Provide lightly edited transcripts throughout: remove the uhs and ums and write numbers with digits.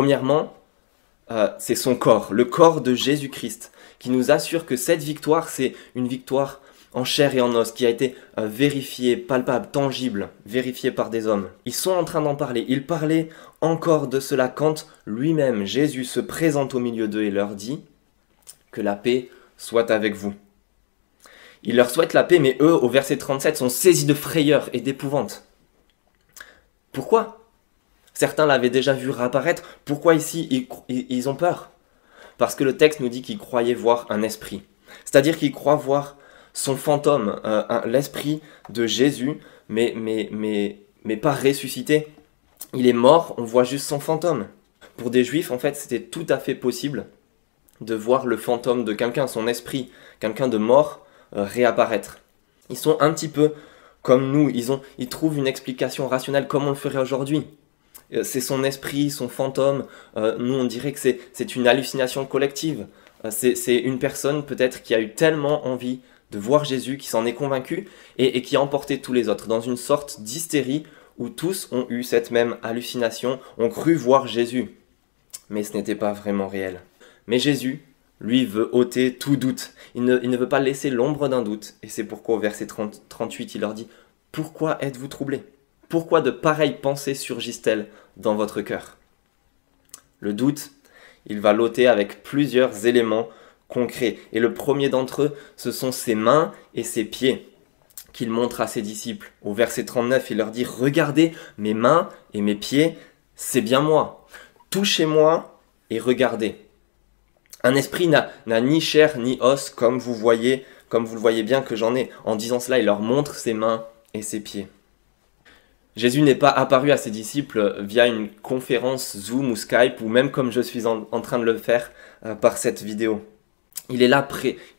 Premièrement, c'est son corps, le corps de Jésus-Christ, qui nous assure que cette victoire, c'est une victoire en chair et en os, qui a été vérifiée, palpable, tangible, vérifiée par des hommes. Ils sont en train d'en parler. Ils parlaient encore de cela quand lui-même, Jésus, se présente au milieu d'eux et leur dit que la paix soit avec vous. Il leur souhaite la paix, mais eux, au verset 37, sont saisis de frayeur et d'épouvante. Pourquoi? Certains l'avaient déjà vu réapparaître. Pourquoi ici ils ont peur? Parce que le texte nous dit qu'ils croyaient voir un esprit. C'est-à-dire qu'ils croient voir son fantôme, l'esprit de Jésus, mais pas ressuscité. Il est mort, on voit juste son fantôme. Pour des juifs, en fait, c'était tout à fait possible de voir le fantôme de quelqu'un, son esprit, quelqu'un de mort, réapparaître. Ils sont un petit peu comme nous, ils trouvent une explication rationnelle comme on le ferait aujourd'hui. C'est son esprit, son fantôme. Nous, on dirait que c'est une hallucination collective. C'est une personne peut-être qui a eu tellement envie de voir Jésus, qui s'en est convaincu et qui a emporté tous les autres dans une sorte d'hystérie où tous ont eu cette même hallucination, ont cru voir Jésus. Mais ce n'était pas vraiment réel. Mais Jésus, lui, veut ôter tout doute. Il ne veut pas laisser l'ombre d'un doute. Et c'est pourquoi au verset 38, il leur dit « Pourquoi êtes-vous troublés ? Pourquoi de pareilles pensées surgissent-elles dans votre cœur ?» Le doute, il va l'ôter avec plusieurs éléments concrets. Et le premier d'entre eux, ce sont ses mains et ses pieds qu'il montre à ses disciples. Au verset 39, il leur dit « Regardez mes mains et mes pieds, c'est bien moi. Touchez-moi et regardez. » Un esprit n'a ni chair ni os, comme vous le voyez bien que j'en ai. En disant cela, il leur montre ses mains et ses pieds. Jésus n'est pas apparu à ses disciples via une conférence Zoom ou Skype, ou même comme je suis en train de le faire par cette vidéo. Il est là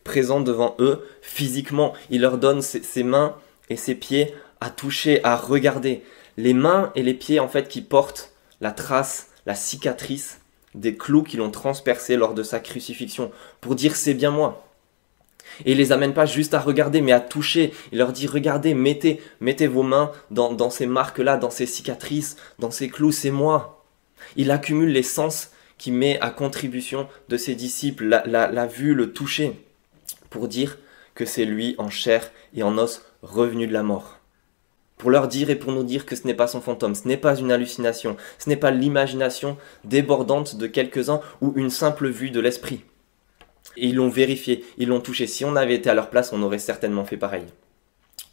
présent devant eux physiquement. Il leur donne ses mains et ses pieds à toucher, à regarder. Les mains et les pieds en fait qui portent la trace, la cicatrice des clous qui l'ont transpercé lors de sa crucifixion, pour dire c'est bien moi. Et il les amène pas juste à regarder, mais à toucher. Il leur dit regardez, mettez vos mains dans ces marques-là, dans ces cicatrices, dans ces clous, c'est moi. Il accumule les sens qu'il met à contribution de ses disciples, la vue, le toucher, pour dire que c'est lui en chair et en os revenu de la mort. Pour leur dire et pour nous dire que ce n'est pas son fantôme, ce n'est pas une hallucination, ce n'est pas l'imagination débordante de quelques-uns ou une simple vue de l'esprit. Et ils l'ont vérifié, ils l'ont touché. Si on avait été à leur place, on aurait certainement fait pareil.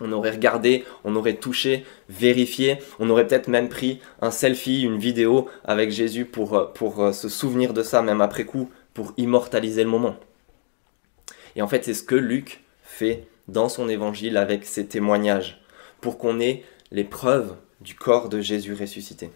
On aurait regardé, on aurait touché, vérifié, on aurait peut-être même pris un selfie, une vidéo avec Jésus pour se souvenir de ça, même après coup, pour immortaliser le moment. Et en fait, c'est ce que Luc fait dans son évangile avec ses témoignages, pour qu'on ait les preuves du corps de Jésus ressuscité.